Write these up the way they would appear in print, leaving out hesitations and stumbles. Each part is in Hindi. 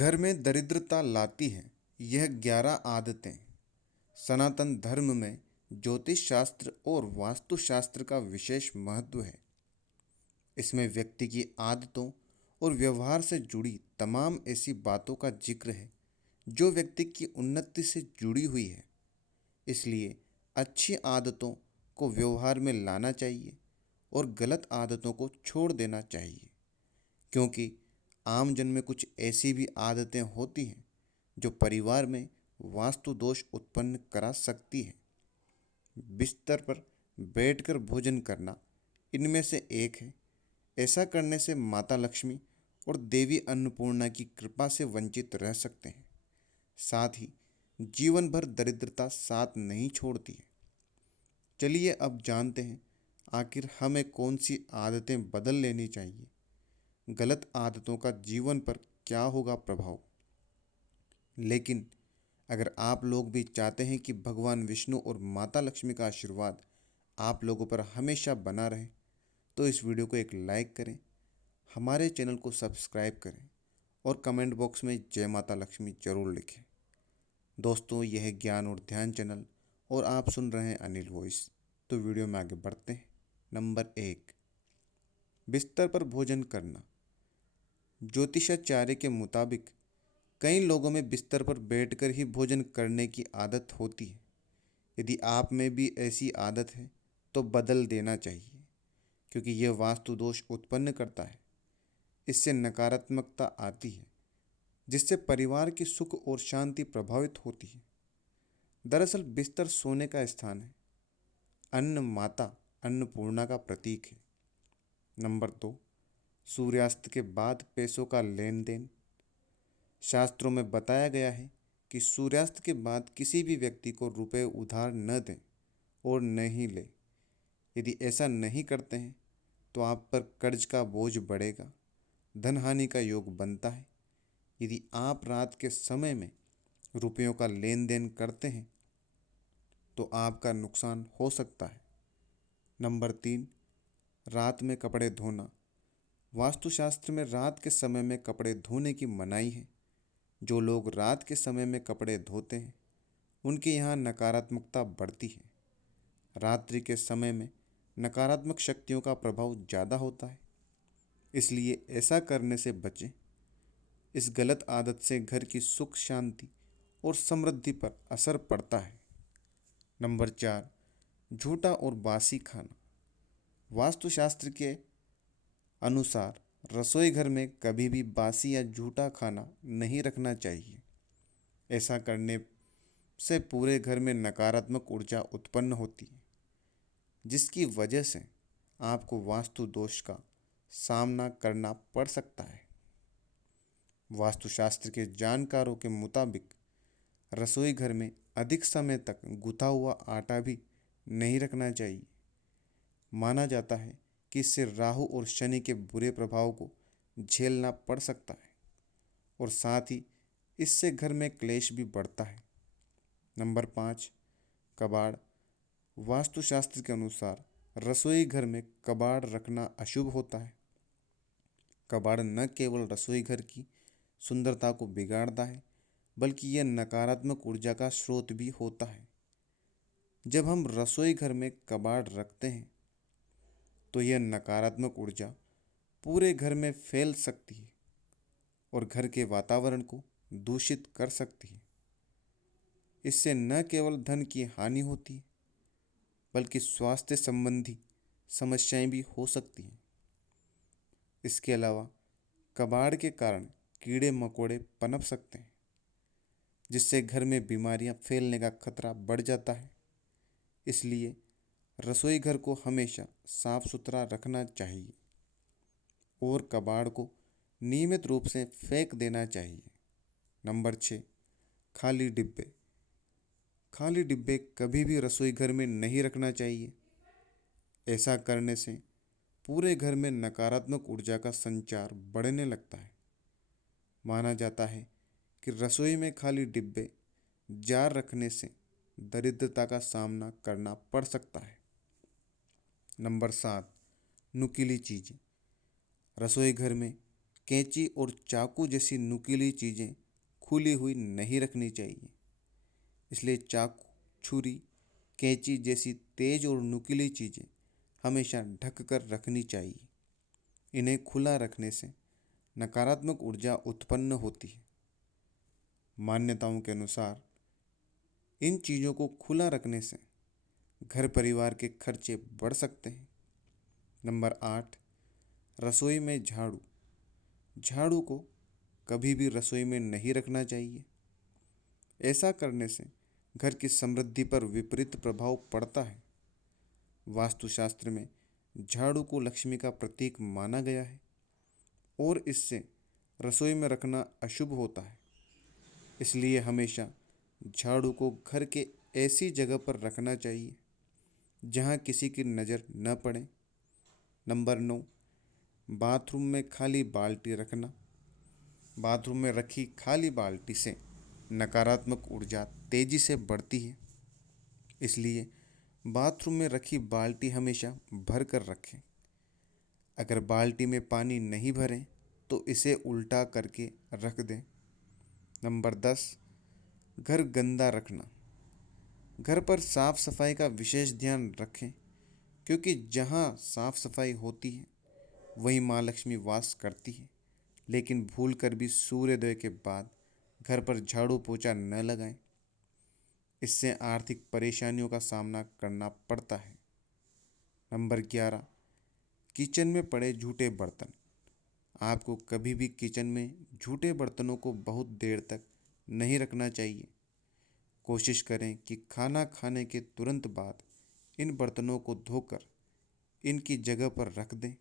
घर में दरिद्रता लाती हैं यह 11 आदतें। सनातन धर्म में ज्योतिष शास्त्र और वास्तुशास्त्र का विशेष महत्व है। इसमें व्यक्ति की आदतों और व्यवहार से जुड़ी तमाम ऐसी बातों का जिक्र है जो व्यक्ति की उन्नति से जुड़ी हुई है। इसलिए अच्छी आदतों को व्यवहार में लाना चाहिए और गलत आदतों को छोड़ देना चाहिए, क्योंकि आम जन में कुछ ऐसी भी आदतें होती हैं जो परिवार में वास्तु दोष उत्पन्न करा सकती हैं। बिस्तर पर बैठकर भोजन करना इनमें से एक है। ऐसा करने से माता लक्ष्मी और देवी अन्नपूर्णा की कृपा से वंचित रह सकते हैं। साथ ही जीवन भर दरिद्रता साथ नहीं छोड़ती है। चलिए अब जानते हैं आखिर हमें कौन सी आदतें बदल लेनी चाहिए। गलत आदतों का जीवन पर क्या होगा प्रभाव। लेकिन अगर आप लोग भी चाहते हैं कि भगवान विष्णु और माता लक्ष्मी का आशीर्वाद आप लोगों पर हमेशा बना रहे, तो इस वीडियो को एक लाइक करें, हमारे चैनल को सब्सक्राइब करें और कमेंट बॉक्स में जय माता लक्ष्मी जरूर लिखें। दोस्तों, यह है ज्ञान और ध्यान चैनल और आप सुन रहे हैं अनिल वॉइस। तो वीडियो में आगे बढ़ते हैं। नंबर 1, बिस्तर पर भोजन करना। ज्योतिषाचार्य के मुताबिक कई लोगों में बिस्तर पर बैठकर ही भोजन करने की आदत होती है। यदि आप में भी ऐसी आदत है तो बदल देना चाहिए, क्योंकि यह वास्तु दोष उत्पन्न करता है। इससे नकारात्मकता आती है, जिससे परिवार की सुख और शांति प्रभावित होती है। दरअसल बिस्तर सोने का स्थान है, अन्न माता अन्नपूर्णा का प्रतीक है। नंबर 2, सूर्यास्त के बाद पैसों का लेन देन। शास्त्रों में बताया गया है कि सूर्यास्त के बाद किसी भी व्यक्ति को रुपए उधार न दें और न ही लें। यदि ऐसा नहीं करते हैं तो आप पर कर्ज का बोझ बढ़ेगा, धन हानि का योग बनता है। यदि आप रात के समय में रुपयों का लेन देन करते हैं तो आपका नुकसान हो सकता है। नंबर 3, रात में कपड़े धोना। वास्तुशास्त्र में रात के समय में कपड़े धोने की मनाही है। जो लोग रात के समय में कपड़े धोते हैं उनके यहाँ नकारात्मकता बढ़ती है। रात्रि के समय में नकारात्मक शक्तियों का प्रभाव ज़्यादा होता है, इसलिए ऐसा करने से बचें। इस गलत आदत से घर की सुख शांति और समृद्धि पर असर पड़ता है। नंबर 4, झूठा और बासी खाना। वास्तुशास्त्र के अनुसार रसोई घर में कभी भी बासी या झूठा खाना नहीं रखना चाहिए। ऐसा करने से पूरे घर में नकारात्मक ऊर्जा उत्पन्न होती है, जिसकी वजह से आपको वास्तु दोष का सामना करना पड़ सकता है। वास्तुशास्त्र के जानकारों के मुताबिक रसोई घर में अधिक समय तक गुथा हुआ आटा भी नहीं रखना चाहिए। माना जाता है कि इससे राहु और शनि के बुरे प्रभाव को झेलना पड़ सकता है और साथ ही इससे घर में क्लेश भी बढ़ता है। नंबर 5, कबाड़। वास्तुशास्त्र के अनुसार रसोई घर में कबाड़ रखना अशुभ होता है। कबाड़ न केवल रसोई घर की सुंदरता को बिगाड़ता है, बल्कि यह नकारात्मक ऊर्जा का स्रोत भी होता है। जब हम रसोई घर में कबाड़ रखते हैं तो यह नकारात्मक ऊर्जा पूरे घर में फैल सकती है और घर के वातावरण को दूषित कर सकती है। इससे न केवल धन की हानि होती है, बल्कि स्वास्थ्य संबंधी समस्याएं भी हो सकती हैं। इसके अलावा कबाड़ के कारण कीड़े मकोड़े पनप सकते हैं, जिससे घर में बीमारियां फैलने का खतरा बढ़ जाता है। इसलिए रसोई घर को हमेशा साफ सुथरा रखना चाहिए और कबाड़ को नियमित रूप से फेंक देना चाहिए। नंबर 6, खाली डिब्बे। खाली डिब्बे कभी भी रसोई घर में नहीं रखना चाहिए। ऐसा करने से पूरे घर में नकारात्मक ऊर्जा का संचार बढ़ने लगता है। माना जाता है कि रसोई में खाली डिब्बे जार रखने से दरिद्रता का सामना करना पड़ सकता है। नंबर 7, नुकीली चीज़ें। रसोई घर में कैंची और चाकू जैसी नुकीली चीज़ें खुली हुई नहीं रखनी चाहिए। इसलिए चाकू, छुरी, कैंची जैसी तेज और नुकीली चीज़ें हमेशा ढक कर रखनी चाहिए। इन्हें खुला रखने से नकारात्मक ऊर्जा उत्पन्न होती है। मान्यताओं के अनुसार इन चीज़ों को खुला रखने से घर परिवार के खर्चे बढ़ सकते हैं। नंबर 8, रसोई में झाड़ू। झाड़ू को कभी भी रसोई में नहीं रखना चाहिए। ऐसा करने से घर की समृद्धि पर विपरीत प्रभाव पड़ता है। वास्तुशास्त्र में झाड़ू को लक्ष्मी का प्रतीक माना गया है और इससे रसोई में रखना अशुभ होता है। इसलिए हमेशा झाड़ू को घर के ऐसी जगह पर रखना चाहिए जहां किसी की नज़र न पड़े। नंबर 9, बाथरूम में खाली बाल्टी रखना। बाथरूम में रखी खाली बाल्टी से नकारात्मक ऊर्जा तेजी से बढ़ती है। इसलिए बाथरूम में रखी बाल्टी हमेशा भर कर रखें। अगर बाल्टी में पानी नहीं भरें तो इसे उल्टा करके रख दें। नंबर 10, घर गंदा रखना। घर पर साफ सफाई का विशेष ध्यान रखें, क्योंकि जहाँ साफ सफाई होती है वहीं माँ लक्ष्मी वास करती है। लेकिन भूल कर भी सूर्योदय के बाद घर पर झाड़ू पोछा न लगाएं। इससे आर्थिक परेशानियों का सामना करना पड़ता है। नंबर 11, किचन में पड़े झूठे बर्तन। आपको कभी भी किचन में झूठे बर्तनों को बहुत देर तक नहीं रखना चाहिए। कोशिश करें कि खाना खाने के तुरंत बाद इन बर्तनों को धोकर इनकी जगह पर रख दें।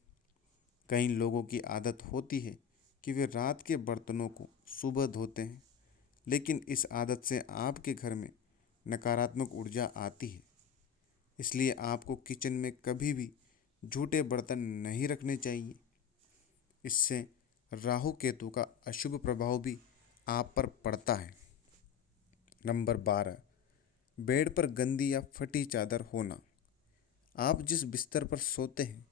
कई लोगों की आदत होती है कि वे रात के बर्तनों को सुबह धोते हैं, लेकिन इस आदत से आपके घर में नकारात्मक ऊर्जा आती है। इसलिए आपको किचन में कभी भी झूठे बर्तन नहीं रखने चाहिए। इससे राहु केतु का अशुभ प्रभाव भी आप पर पड़ता है। नंबर 12, बेड पर गंदी या फटी चादर होना। आप जिस बिस्तर पर सोते हैं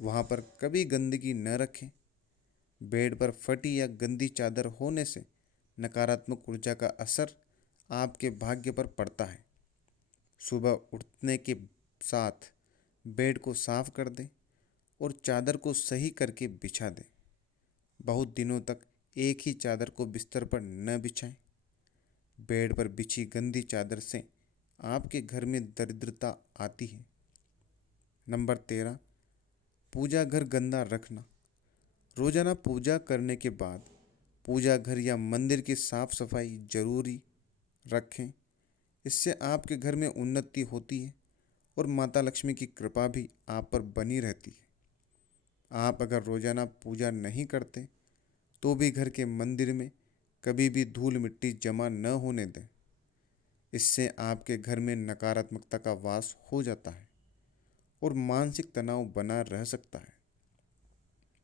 वहाँ पर कभी गंदगी न रखें। बेड पर फटी या गंदी चादर होने से नकारात्मक ऊर्जा का असर आपके भाग्य पर पड़ता है। सुबह उठने के साथ बेड को साफ कर दें और चादर को सही करके बिछा दें। बहुत दिनों तक एक ही चादर को बिस्तर पर न बिछाएं। बेड पर बिछी गंदी चादर से आपके घर में दरिद्रता आती है। नंबर 13, पूजा घर गंदा रखना। रोजाना पूजा करने के बाद पूजा घर या मंदिर की साफ सफाई जरूरी रखें। इससे आपके घर में उन्नति होती है और माता लक्ष्मी की कृपा भी आप पर बनी रहती है। आप अगर रोजाना पूजा नहीं करते तो भी घर के मंदिर में कभी भी धूल मिट्टी जमा न होने दें। इससे आपके घर में नकारात्मकता का वास हो जाता है और मानसिक तनाव बना रह सकता है।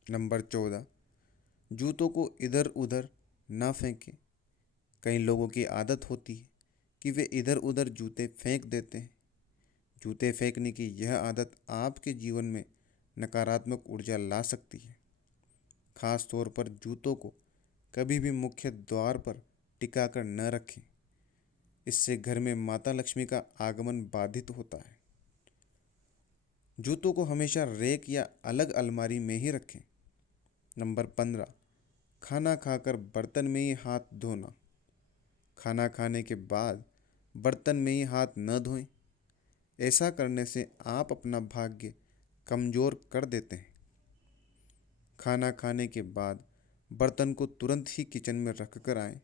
नंबर 14, जूतों को इधर उधर ना फेंकें। कई लोगों की आदत होती है कि वे इधर उधर जूते फेंक देते हैं। जूते फेंकने की यह आदत आपके जीवन में नकारात्मक ऊर्जा ला सकती है। खास तौर पर जूतों को कभी भी मुख्य द्वार पर टिका कर न रखें। इससे घर में माता लक्ष्मी का आगमन बाधित होता है। जूतों को हमेशा रैक या अलग अलमारी में ही रखें। नंबर 15, खाना खाकर बर्तन में ही हाथ धोना। खाना खाने के बाद बर्तन में ही हाथ न धोएं। ऐसा करने से आप अपना भाग्य कमज़ोर कर देते हैं। खाना खाने के बाद बर्तन को तुरंत ही किचन में रख कर आएं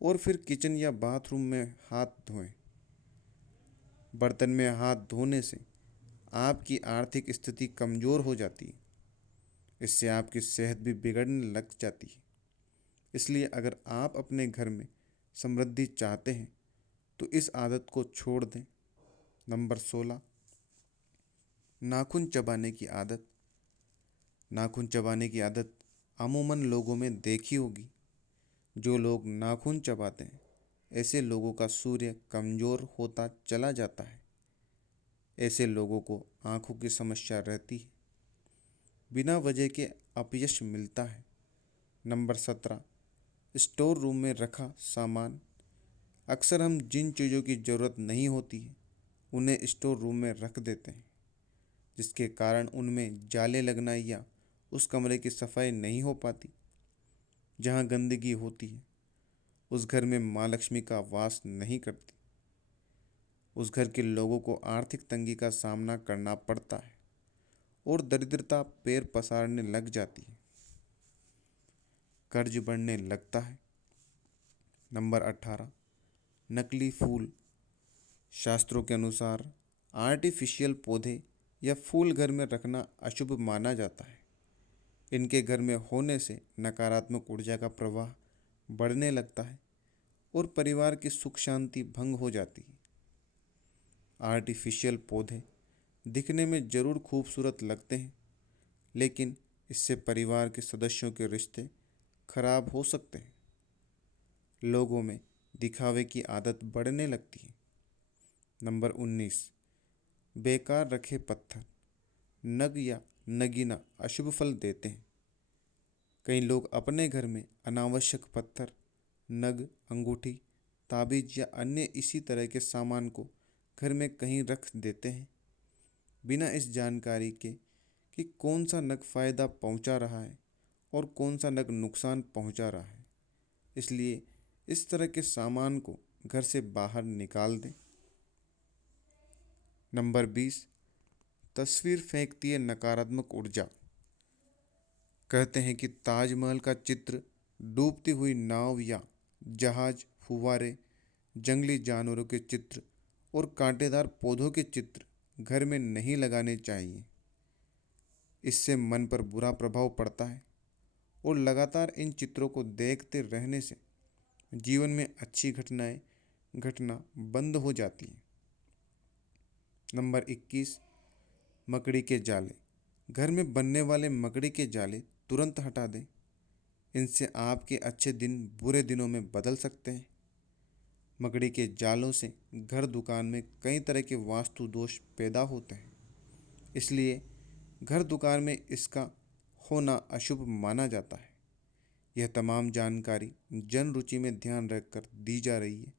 और फिर किचन या बाथरूम में हाथ धोएं। बर्तन में हाथ धोने से आपकी आर्थिक स्थिति कमज़ोर हो जाती है। इससे आपकी सेहत भी बिगड़ने लग जाती है। इसलिए अगर आप अपने घर में समृद्धि चाहते हैं तो इस आदत को छोड़ दें। नंबर 16, नाखून चबाने की आदत। नाखून चबाने की आदत अमूमन लोगों में देखी होगी। जो लोग नाखून चबाते हैं ऐसे लोगों का सूर्य कमज़ोर होता चला जाता है। ऐसे लोगों को आंखों की समस्या रहती है। बिना वजह के अपयश मिलता है नंबर 17, स्टोर रूम में रखा सामान। अक्सर हम जिन चीज़ों की ज़रूरत नहीं होती है उन्हें स्टोर रूम में रख देते हैं, जिसके कारण उनमें जाले लगना या उस कमरे की सफाई नहीं हो पाती। जहाँ गंदगी होती है उस घर में माँ लक्ष्मी का वास नहीं करती। उस घर के लोगों को आर्थिक तंगी का सामना करना पड़ता है और दरिद्रता पैर पसारने लग जाती है, कर्ज बढ़ने लगता है। नंबर 18, नकली फूल। शास्त्रों के अनुसार आर्टिफिशियल पौधे या फूल घर में रखना अशुभ माना जाता है। इनके घर में होने से नकारात्मक ऊर्जा का प्रवाह बढ़ने लगता है और परिवार की सुख शांति भंग हो जाती है। आर्टिफिशियल पौधे दिखने में जरूर खूबसूरत लगते हैं, लेकिन इससे परिवार के सदस्यों के रिश्ते खराब हो सकते हैं। लोगों में दिखावे की आदत बढ़ने लगती है। नंबर 19, बेकार रखे पत्थर। नग या नगीना अशुभ फल देते हैं। कई लोग अपने घर में अनावश्यक पत्थर, नग, अंगूठी, ताबीज या अन्य इसी तरह के सामान को घर में कहीं रख देते हैं, बिना इस जानकारी के कि कौन सा नग फायदा पहुंचा रहा है और कौन सा नग नुकसान पहुंचा रहा है। इसलिए इस तरह के सामान को घर से बाहर निकाल दें। नंबर 20, तस्वीर फेंकती है नकारात्मक ऊर्जा। कहते हैं कि ताजमहल का चित्र, डूबती हुई नाव या जहाज, फुव्वारे, जंगली जानवरों के चित्र और कांटेदार पौधों के चित्र घर में नहीं लगाने चाहिए। इससे मन पर बुरा प्रभाव पड़ता है और लगातार इन चित्रों को देखते रहने से जीवन में अच्छी घटनाएं घटना बंद हो जाती हैं। नंबर 21, मकड़ी के जाले। घर में बनने वाले मकड़ी के जाले तुरंत हटा दें। इनसे आपके अच्छे दिन बुरे दिनों में बदल सकते हैं। मकड़ी के जालों से घर दुकान में कई तरह के वास्तु दोष पैदा होते हैं, इसलिए घर दुकान में इसका होना अशुभ माना जाता है। यह तमाम जानकारी जन रुचि में ध्यान रखकर दी जा रही है।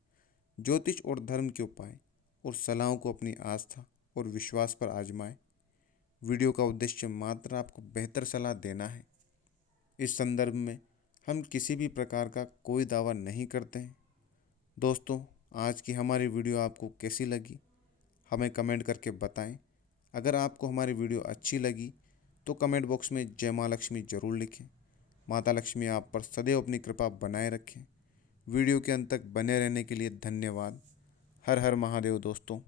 ज्योतिष और धर्म के उपाय और सलाहों को अपनी आस्था और विश्वास पर आजमाएं। वीडियो का उद्देश्य मात्र आपको बेहतर सलाह देना है। इस संदर्भ में हम किसी भी प्रकार का कोई दावा नहीं करते हैं। दोस्तों, आज की हमारी वीडियो आपको कैसी लगी हमें कमेंट करके बताएं। अगर आपको हमारी वीडियो अच्छी लगी तो कमेंट बॉक्स में जय माँ लक्ष्मी ज़रूर लिखें। माता लक्ष्मी आप पर सदैव अपनी कृपा बनाए रखें। वीडियो के अंत तक बने रहने के लिए धन्यवाद। हर हर महादेव दोस्तों।